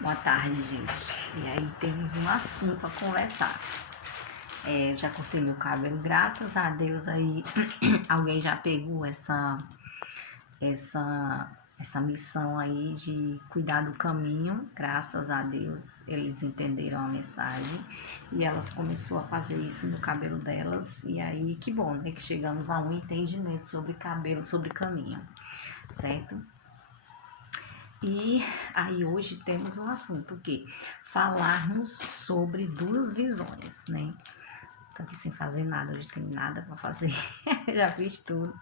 Boa tarde, gente. E aí temos um assunto a conversar. Eu já cortei meu cabelo, graças a Deus aí alguém já pegou essa missão aí de cuidar do caminho. Graças a Deus eles entenderam a mensagem e elas começaram a fazer isso no cabelo delas. E aí que bom, né? Que chegamos a um entendimento sobre cabelo, sobre caminho, certo? E aí hoje temos um assunto que falarmos sobre duas visões, né? Tô aqui sem fazer nada, hoje tem nada pra fazer. Já fiz tudo.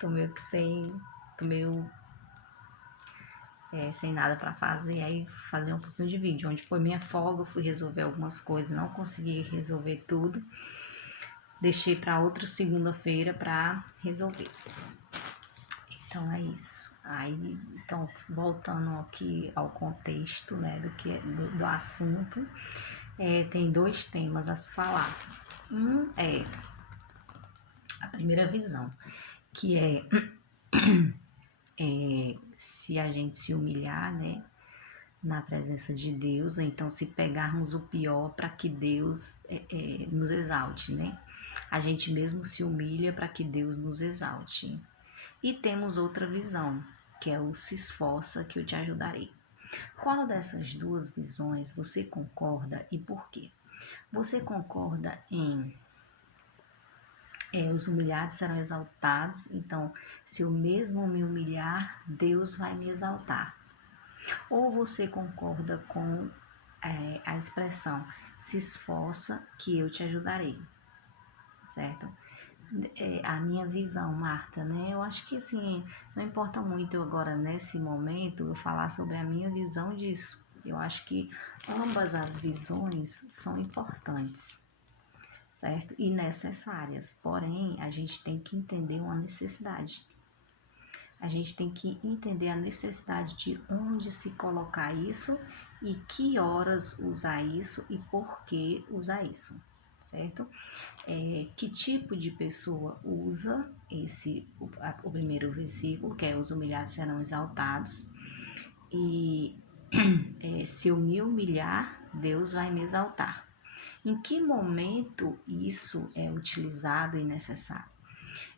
Tô meio que sem nada pra fazer, aí fazer um pouquinho de vídeo. Onde foi minha folga, eu fui resolver algumas coisas, não consegui resolver tudo. Deixei pra outra segunda-feira pra resolver. Então é isso. Aí, então, voltando aqui ao contexto, né, do assunto, tem dois temas a se falar. Um é a primeira visão, que é se a gente se humilhar, né, na presença de Deus, ou então se pegarmos o pior para que Deus nos exalte, né? A gente mesmo se humilha para que Deus nos exalte. E temos outra visão, que é o se esforça que eu te ajudarei. Qual dessas duas visões você concorda e por quê? Você concorda em os humilhados serão exaltados, então se eu mesmo me humilhar, Deus vai me exaltar. Ou você concorda com a expressão se esforça que eu te ajudarei, certo? A minha visão, Marta, né? Eu acho que assim, não importa muito eu agora nesse momento eu falar sobre a minha visão disso. Eu acho que ambas as visões são importantes, certo? E necessárias. Porém, a gente tem que entender uma necessidade. A gente tem que entender a necessidade de onde se colocar isso e que horas usar isso e por que usar isso, certo? Que tipo de pessoa usa o primeiro versículo, que é os humilhados serão exaltados, e se eu me humilhar, Deus vai me exaltar. Em que momento isso é utilizado e necessário?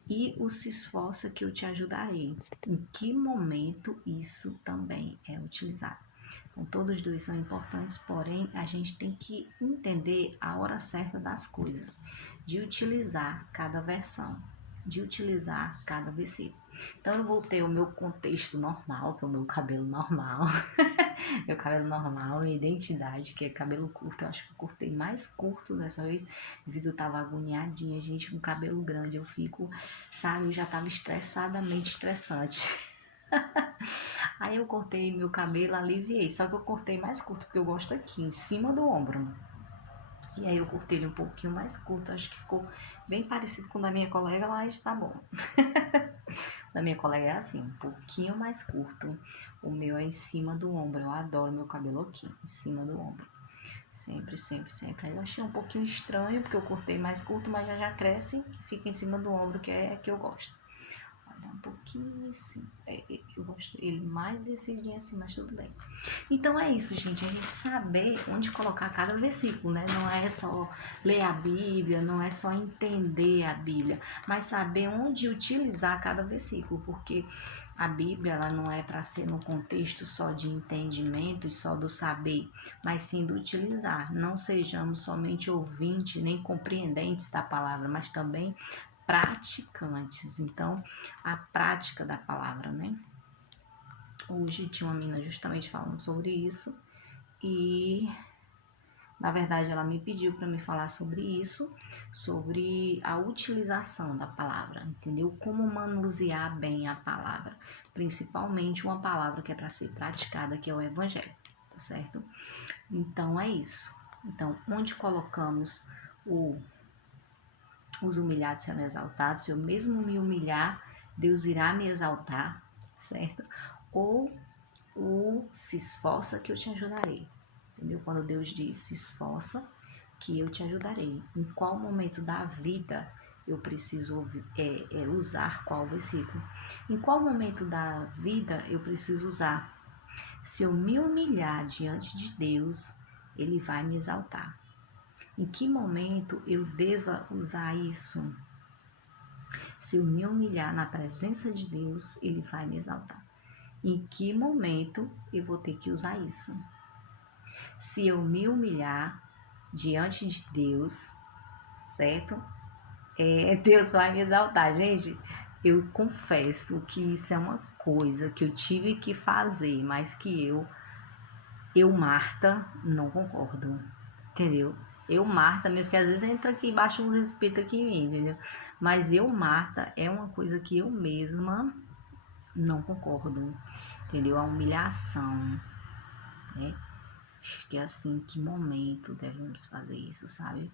E o se esforça que eu te ajudarei. Em que momento isso também é utilizado? Então, todos os dois são importantes, porém, a gente tem que entender a hora certa das coisas, de utilizar cada versão, de utilizar cada versículo. Então, eu vou ter o meu contexto normal, que é o meu cabelo normal, meu cabelo normal, minha identidade, que é cabelo curto. Eu acho que eu cortei mais curto dessa vez, devido eu tava agoniadinha, gente, com cabelo grande, eu fico, sabe, eu já tava estressadamente estressante. Aí eu cortei meu cabelo, aliviei, só que eu cortei mais curto, porque eu gosto aqui, em cima do ombro. E aí eu cortei ele um pouquinho mais curto, acho que ficou bem parecido com o da minha colega, mas tá bom. Da minha colega é assim, um pouquinho mais curto. O meu é em cima do ombro, eu adoro meu cabelo aqui, em cima do ombro. Sempre, sempre, sempre. Aí eu achei um pouquinho estranho, porque eu cortei mais curto, mas já cresce, fica em cima do ombro, que é que eu gosto. Um pouquinho assim. Eu gosto ele mais decidinho assim, mas tudo bem. Então é isso, gente. A gente saber onde colocar cada versículo, né? Não é só ler a Bíblia, não é só entender a Bíblia, mas saber onde utilizar cada versículo, porque a Bíblia ela não é para ser no contexto só de entendimento e só do saber, mas sim do utilizar. Não sejamos somente ouvintes nem compreendentes da palavra, mas também praticantes. Então, a prática da palavra, né? Hoje tinha uma menina justamente falando sobre isso e, na verdade, ela me pediu para me falar sobre isso, sobre a utilização da palavra, entendeu? Como manusear bem a palavra, principalmente uma palavra que é para ser praticada, que é o evangelho, tá certo? Então, é isso. Então, onde colocamos os humilhados serão exaltados, se eu mesmo me humilhar, Deus irá me exaltar, certo? Ou o se esforça que eu te ajudarei, entendeu? Quando Deus diz se esforça que eu te ajudarei. Em qual momento da vida eu preciso usar qual versículo? Em qual momento da vida eu preciso usar Se eu me humilhar diante de Deus, Ele vai me exaltar. Em que momento eu deva usar isso? Se eu me humilhar na presença de Deus, Ele vai me exaltar. Em que momento eu vou ter que usar isso? Se eu me humilhar diante de Deus, certo? Deus vai me exaltar. Gente, eu confesso que isso é uma coisa que eu tive que fazer, mas que Marta, não concordo, entendeu? Marta, mesmo que às vezes entra aqui, baixa uns espíritos aqui em mim, entendeu? Mas Marta, é uma coisa que eu mesma não concordo, entendeu? A humilhação, né? Acho que é assim, que momento devemos fazer isso, sabe?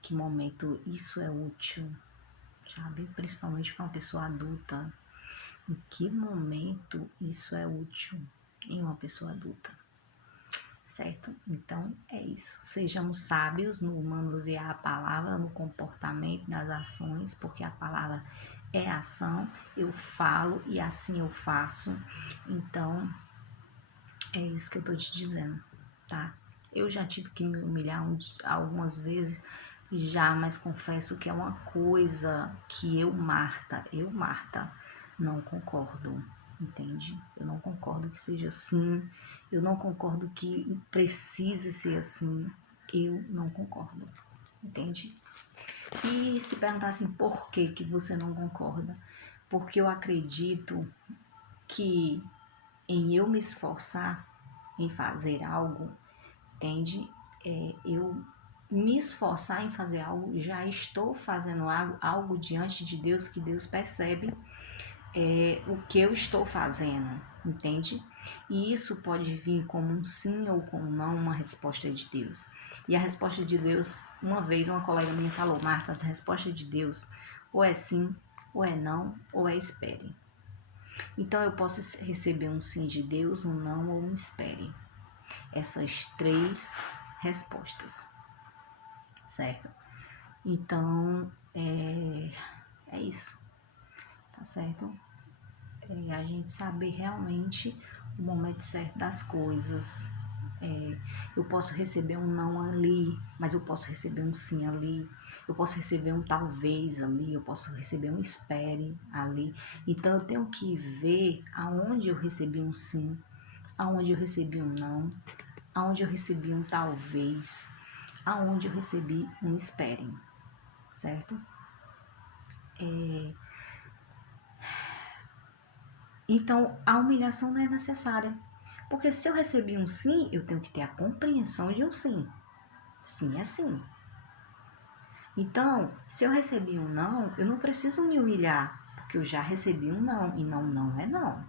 Que momento isso é útil, sabe? Principalmente para uma pessoa adulta. Em que momento isso é útil em uma pessoa adulta? Certo? Então é isso. Sejamos sábios no manusear a palavra, no comportamento das ações, porque a palavra é ação. Eu falo e assim eu faço. Então é isso que eu tô te dizendo, tá? Eu já tive que me humilhar algumas vezes já, mas confesso que é uma coisa que Marta, não concordo, entende? Eu não concordo que seja assim, eu não concordo que precise ser assim, eu não concordo, entende? E se perguntar assim, por que você não concorda? Porque eu acredito que em eu me esforçar em fazer algo, entende? Eu me esforçar em fazer algo, já estou fazendo algo diante de Deus, que Deus percebe o que eu estou fazendo, entende? E isso pode vir como um sim ou como não, uma resposta de Deus. E a resposta de Deus, uma vez uma colega minha falou, Marta, a resposta de Deus ou é sim, ou é não, ou é espere. Então eu posso receber um sim de Deus, um não ou um espere. Essas 3 respostas, certo? Então, é isso, tá certo? A gente saber realmente o momento certo das coisas. Eu posso receber um não ali, mas eu posso receber um sim ali. Eu posso receber um talvez ali, eu posso receber um espere ali. Então, eu tenho que ver aonde eu recebi um sim, aonde eu recebi um não, aonde eu recebi um talvez, aonde eu recebi um espere, certo? Então, a humilhação não é necessária. Porque se eu recebi um sim, eu tenho que ter a compreensão de um sim. Sim é sim. Então, se eu recebi um não, eu não preciso me humilhar, porque eu já recebi um não, e não é não.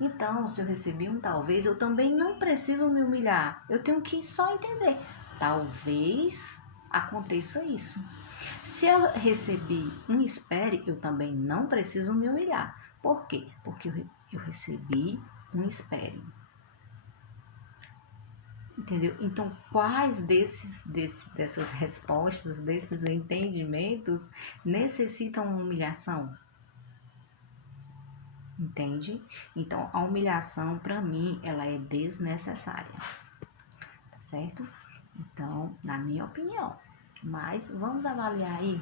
Então, se eu recebi um talvez, eu também não preciso me humilhar. Eu tenho que só entender. Talvez aconteça isso. Se eu recebi um espere, eu também não preciso me humilhar. Por quê? Porque eu recebi um espere. Entendeu? Então, quais dessas respostas, desses entendimentos necessitam humilhação? Entende? Então, a humilhação, para mim, ela é desnecessária. Tá certo? Então, na minha opinião. Mas vamos avaliar aí,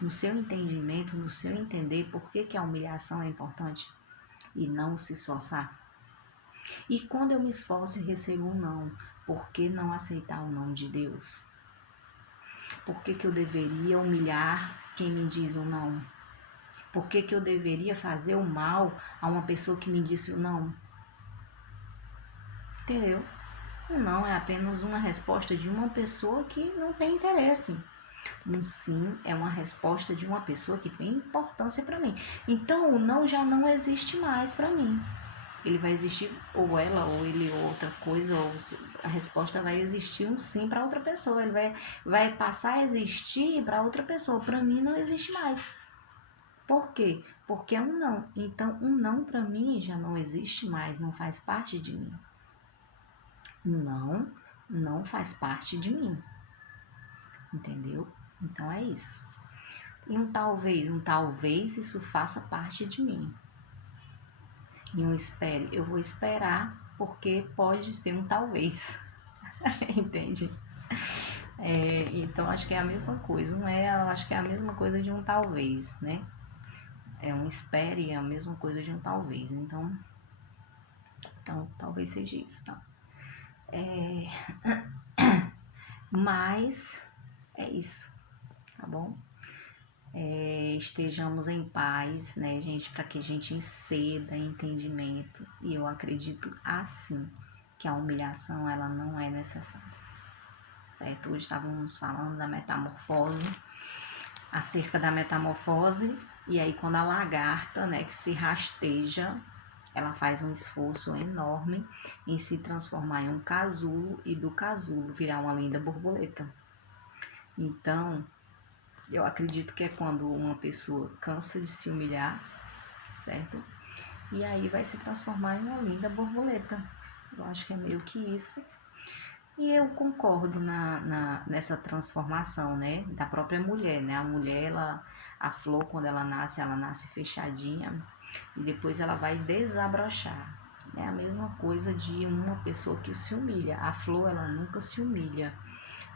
no seu entendimento, no seu entender, por que a humilhação é importante e não se esforçar. E quando eu me esforço e recebo um não, por que não aceitar o não de Deus? Por que eu deveria humilhar quem me diz o não? Por que eu deveria fazer o mal a uma pessoa que me disse o não? Entendeu? O não é apenas uma resposta de uma pessoa que não tem interesse. Um sim é uma resposta de uma pessoa que tem importância para mim. Então o não já não existe mais para mim. Ele vai existir ou ela ou ele ou outra coisa, ou a resposta vai existir um sim para outra pessoa. Ele vai passar a existir para outra pessoa. Para mim não existe mais. Por quê? Porque é um não. Então um não para mim já não existe mais, não faz parte de mim. Não faz parte de mim. Entendeu? Então é isso. E um talvez isso faça parte de mim. E um espere, eu vou esperar porque pode ser um talvez, entende? Então acho que é a mesma coisa, não é? Eu acho que é a mesma coisa de um talvez, né? É um espere, é a mesma coisa de um talvez. Então talvez seja isso, tá? Mas é isso, tá bom? Estejamos em paz, né, gente, para que a gente ceda entendimento. E eu acredito assim que a humilhação ela não é necessária. Certo? Hoje estávamos falando da metamorfose, acerca da metamorfose, e aí quando a lagarta, né, que se rasteja, ela faz um esforço enorme em se transformar em um casulo e do casulo virar uma linda borboleta. Então, eu acredito que é quando uma pessoa cansa de se humilhar, certo? E aí vai se transformar em uma linda borboleta. Eu acho que é meio que isso. E eu concordo nessa transformação, né? Da própria mulher, né? A mulher, a flor, quando ela nasce fechadinha e depois ela vai desabrochar. É a mesma coisa de uma pessoa que se humilha. A flor, ela nunca se humilha.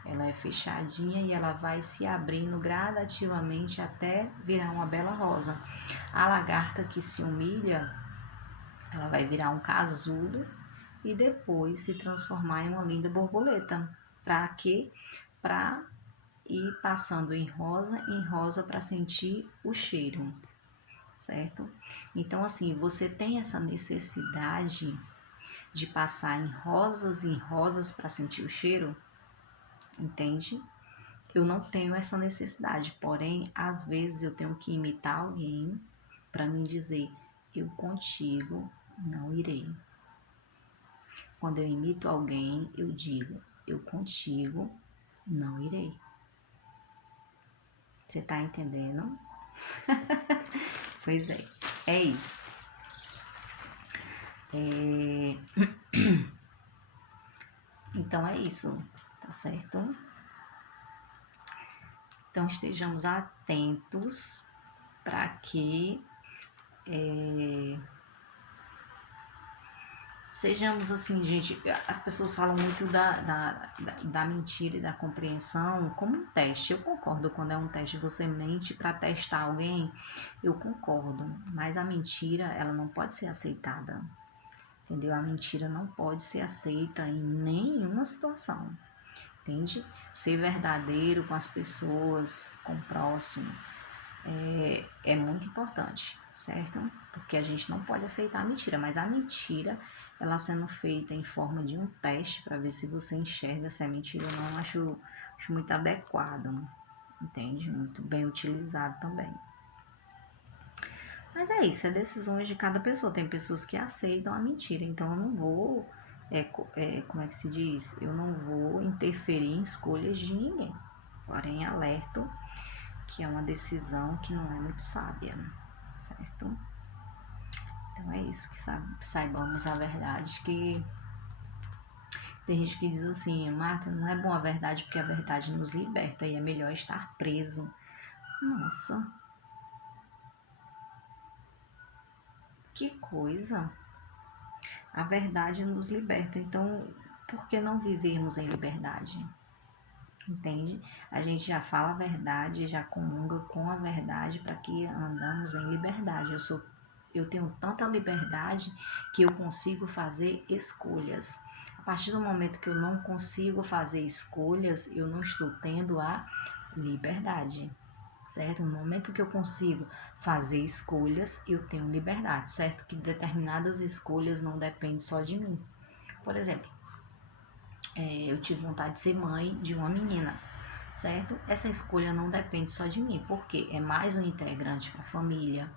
Ela é fechadinha e ela vai se abrindo gradativamente até virar uma bela rosa. A lagarta que se humilha, ela vai virar um casulo e depois se transformar em uma linda borboleta. Para quê? Para ir passando em rosa para sentir o cheiro, certo? Então, assim, você tem essa necessidade de passar em rosas para sentir o cheiro, entende? Eu não tenho essa necessidade, porém, às vezes eu tenho que imitar alguém para me dizer, eu contigo não irei. Quando eu imito alguém, eu digo, eu contigo não irei. Você tá entendendo? Pois é isso. Então é isso, tá certo? Então estejamos atentos para que sejamos assim, gente. As pessoas falam muito da mentira e da compreensão como um teste. Eu concordo quando é um teste, você mente para testar alguém, eu concordo. Mas a mentira, ela não pode ser aceitada, entendeu? A mentira não pode ser aceita em nenhuma situação, entende? Ser verdadeiro com as pessoas, com o próximo, é muito importante, certo? Porque a gente não pode aceitar a mentira, mas a mentira, ela sendo feita em forma de um teste para ver se você enxerga se é mentira ou não, acho muito adequado, entende? Muito bem utilizado também. Mas é isso, é decisões de cada pessoa. Tem pessoas que aceitam a mentira, então eu não vou, como é que se diz? Eu não vou interferir em escolhas de ninguém. Porém, alerto que é uma decisão que não é muito sábia, certo? Então é isso, que saibamos a verdade, que tem gente que diz assim, Marta, não é bom a verdade porque a verdade nos liberta e é melhor estar preso. Nossa, que coisa! A verdade nos liberta, então por que não vivermos em liberdade? Entende? A gente já fala a verdade, já comunga com a verdade para que andamos em liberdade. Eu tenho tanta liberdade que eu consigo fazer escolhas. A partir do momento que eu não consigo fazer escolhas, eu não estou tendo a liberdade, certo? No momento que eu consigo fazer escolhas, eu tenho liberdade, certo? Que determinadas escolhas não dependem só de mim. Por exemplo, eu tive vontade de ser mãe de uma menina, certo? Essa escolha não depende só de mim, porque é mais um integrante para a família,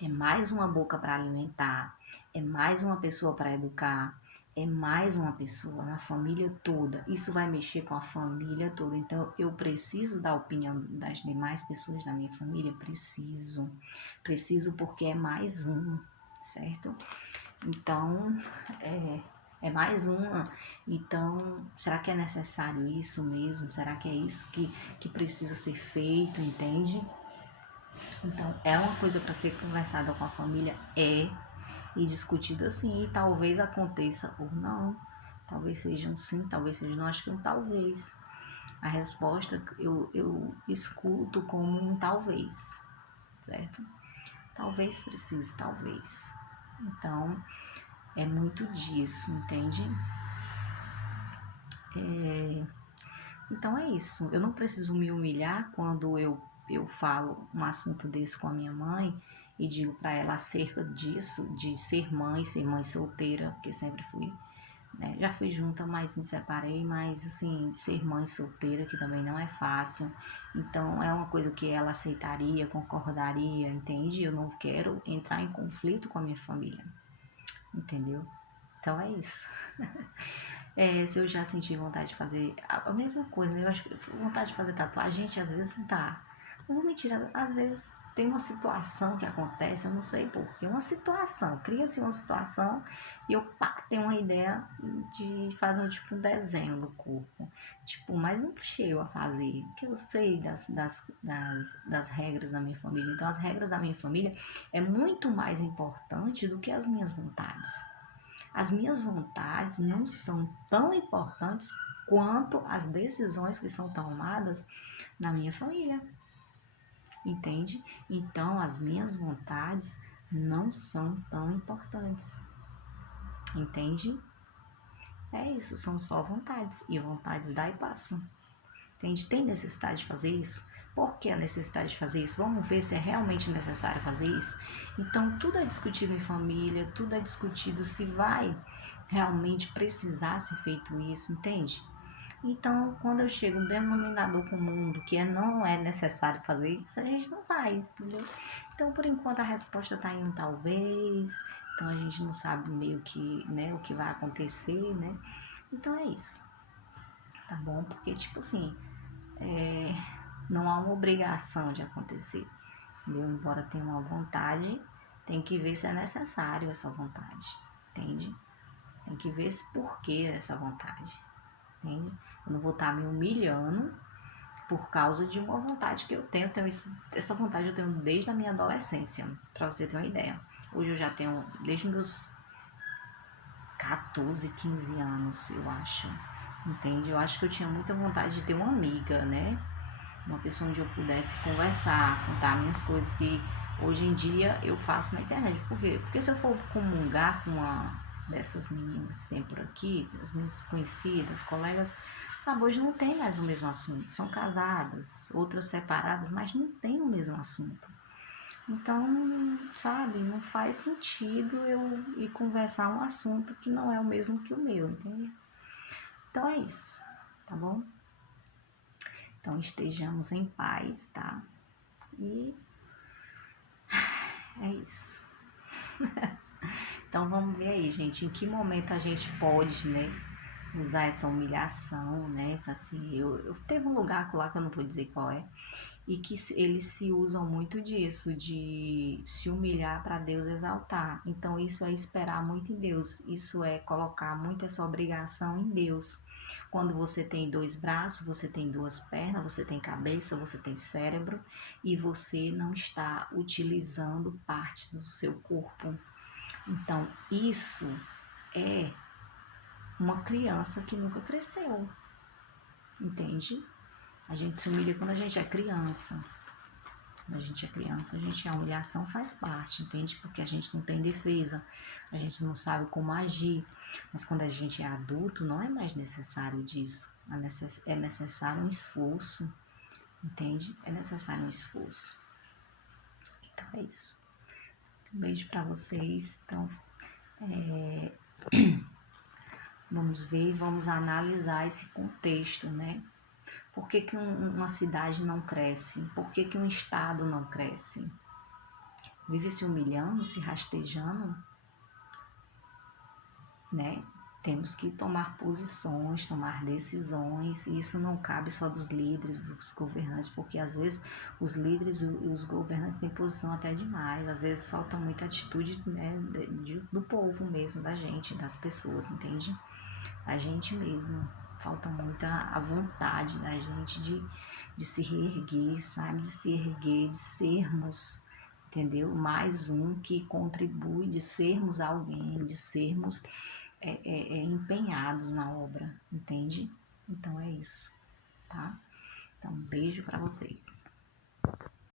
é mais uma boca para alimentar, é mais uma pessoa para educar, é mais uma pessoa na família toda. Isso vai mexer com a família toda. Então, eu preciso da opinião das demais pessoas da minha família? Preciso porque é mais um, certo? Então, é mais uma. Então, será que é necessário isso mesmo? Será que é isso que precisa ser feito, entende? Então, é uma coisa para ser conversada com a família? É. e discutido assim, e talvez aconteça ou não. Talvez seja um sim, talvez seja não, acho que um talvez. A resposta eu escuto como um talvez, certo? Talvez precise, talvez. Então, é muito disso, entende? Então é isso. Eu não preciso me humilhar quando eu falo um assunto desse com a minha mãe e digo para ela acerca disso, de ser mãe solteira, porque sempre fui, né? Já fui junta, mas me separei, mas assim, ser mãe solteira, que também não é fácil. Então é uma coisa que ela aceitaria, concordaria, entende? Eu não quero entrar em conflito com a minha família, entendeu? Então é isso. Se eu já senti vontade de fazer a mesma coisa, né? Eu acho que vontade de fazer tatuagem, gente, às vezes dá. Não vou mentir, às vezes tem uma situação que acontece, eu não sei porquê, uma situação, cria-se uma situação e eu tenho uma ideia de fazer tipo um desenho do corpo. Tipo, mas não cheio a fazer, porque eu sei das regras da minha família. Então as regras da minha família é muito mais importante do que as minhas vontades. As minhas vontades não são tão importantes quanto as decisões que são tomadas na minha família, entende? Então, as minhas vontades não são tão importantes, entende? É isso, são só vontades, e vontades dá e passam, entende? Tem necessidade de fazer isso? Por que a necessidade de fazer isso? Vamos ver se é realmente necessário fazer isso? Então, tudo é discutido em família, tudo é discutido se vai realmente precisar ser feito isso, entende? Então, quando eu chego no denominador comum do que não é necessário fazer isso, a gente não faz, entendeu? Então, por enquanto, a resposta está em um talvez, então a gente não sabe meio que, né, o que vai acontecer, né? Então é isso, tá bom? Porque, tipo assim, não há uma obrigação de acontecer, entendeu? Embora tenha uma vontade, tem que ver se é necessário essa vontade, entende? Tem que ver se por que essa vontade, entende? Eu não vou estar me humilhando por causa de uma vontade que eu tenho. Essa vontade eu tenho desde a minha adolescência, para você ter uma ideia. Hoje eu já tenho desde meus 14, 15 anos, eu acho. Entende? Eu acho que eu tinha muita vontade de ter uma amiga, né? Uma pessoa onde eu pudesse conversar, contar minhas coisas que hoje em dia eu faço na internet. Por quê? Porque se eu for comungar com uma dessas meninas que tem por aqui, as minhas conhecidas, colegas, sabe, hoje não tem mais o mesmo assunto. São casadas, outras separadas, mas não tem o mesmo assunto. Então, sabe, não faz sentido eu ir conversar um assunto que não é o mesmo que o meu, entende? Então é isso, tá bom? Então estejamos em paz, tá? E é isso. Então vamos ver aí, gente, em que momento a gente pode, né, usar essa humilhação, né, pra assim, eu teve um lugar lá que eu não vou dizer qual é, e que eles se usam muito disso, de se humilhar para Deus exaltar. Então isso é esperar muito em Deus, isso é colocar muito essa obrigação em Deus. Quando você tem 2 braços, você tem 2 pernas, você tem cabeça, você tem cérebro e você não está utilizando partes do seu corpo. Então isso é uma criança que nunca cresceu, entende? A gente se humilha quando a gente é criança. Quando a gente é criança, a humilhação faz parte, entende? Porque a gente não tem defesa, a gente não sabe como agir. Mas quando a gente é adulto, não é mais necessário disso. É necessário um esforço, entende? É necessário um esforço. Então é isso. Um beijo para vocês. Então, vamos ver e vamos analisar esse contexto, né? Por que, que uma cidade não cresce? Por que, que um estado não cresce? Vive se humilhando, se rastejando, né? Temos que tomar posições, tomar decisões, e isso não cabe só dos líderes, dos governantes, porque às vezes os líderes e os governantes têm posição até demais, às vezes falta muita atitude, né, do povo mesmo, da gente, das pessoas, entende? A gente mesmo, falta muita a vontade da gente de se reerguer, sabe? De se erguer, de sermos, entendeu? Mais um que contribui de sermos alguém, de sermos empenhados na obra, entende? Então é isso, tá? Então, um beijo para vocês.